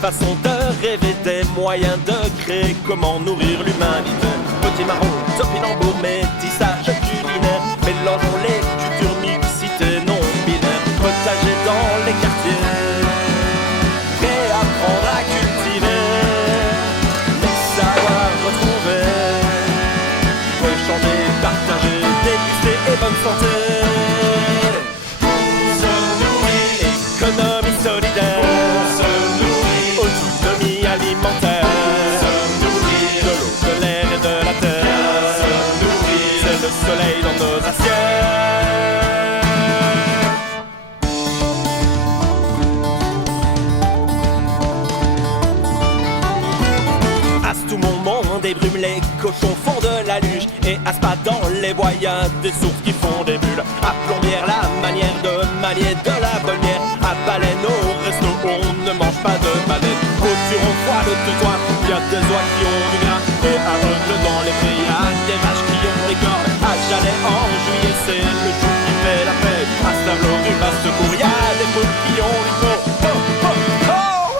façons de rêver, des moyens de créer, comment nourrir l'humanité. Petit marron, topinambour, métissage culinaire, mélangeons les cultures, mixité non binaire, potager dans les quartiers, réapprendre à cultiver, les savoirs retrouvés, échanger, partager, déguster et bonne santé. Économie solidaire, autonomie alimentaire, de l'eau, de l'air et de la terre, c'est le soleil dans nos assiettes. Asse tout mon monde et brume les cochons font de la luge, et asse pas dans les bois y'a des sources qui font des bulles. À plombière la manière de manier de la bonnière, à baleine au resto on ne mange pas de baleine. Au turon froid le tutoir, y'a des oies qui ont du gras, et aveugle dans les prés y'a des vaches qui ont les cornes. À Jalais en juillet c'est le chou qui fait la fête, à Stavelot du Basse-Cour y'a des poules qui ont du pot. Oh, oh, oh.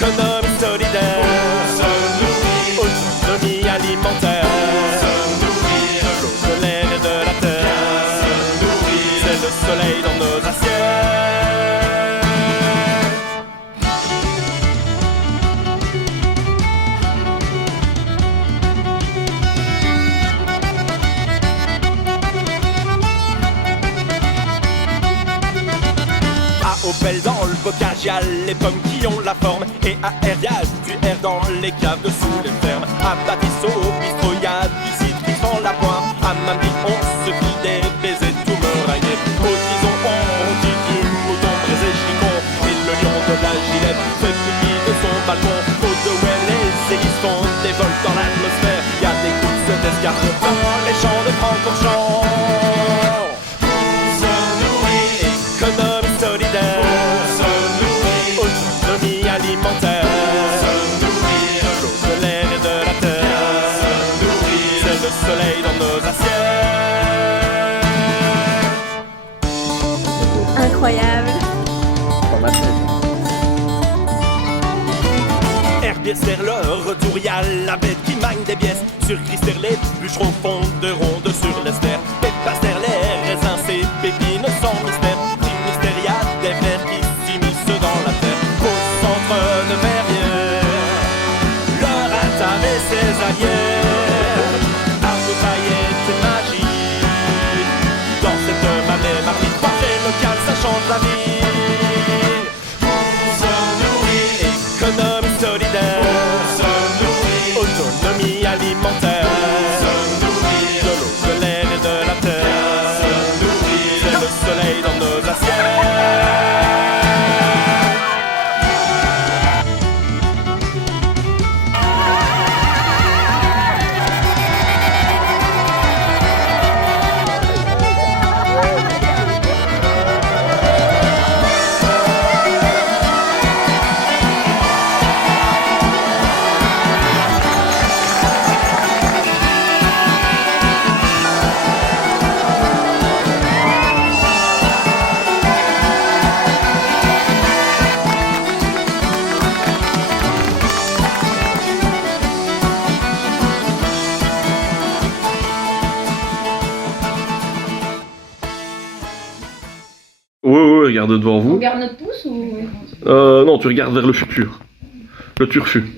Économie solidaire, autonomie alimentaire, de l'eau, de l'air et de la terre, c'est le soleil dans nos assiettes. À Opel dans le bocage y'a les pommes qui ont la forme, et à R y'a du air dans les caves dessous les fermes. À Baptiste au bistrot y'a du citron sans la poire, à Mamie on se file des baisers tout meringués. Au tison on dit du mouton braisé chicon, et le lion de la Gillette fait pipi de son balcon. Au Dewey les hélices font des vols dans l'atmosphère, y'a des courses d'escargots dans les champs de Francorchamps. Économie solidaire, autonomie alimentaire, de l'eau, de l'air et de la terre, c'est le soleil dans nos assiettes. Incroyable. Herbier serre le retour, y'a la bête qui magne des bièces. Sur Christer les bûcherons font de rondes sur l'ester. Pépaster les raisins, ces pépines sans mystère. Finistère y'a des vers qui s'immiscent dans la terre. Au centre de Verrières, le ratave et ses alliés, arbre paillettes et magie. Dans cette manée marmite, manger local, ça change la vie. Économie solidaire, autonomie alimentaire, de l'eau, de l'air et de la terre, c'est le soleil dans nos assiettes. Ouais, regarde devant On vous. garde notre pouce ou... Non, tu regardes vers le futur. Le turfu.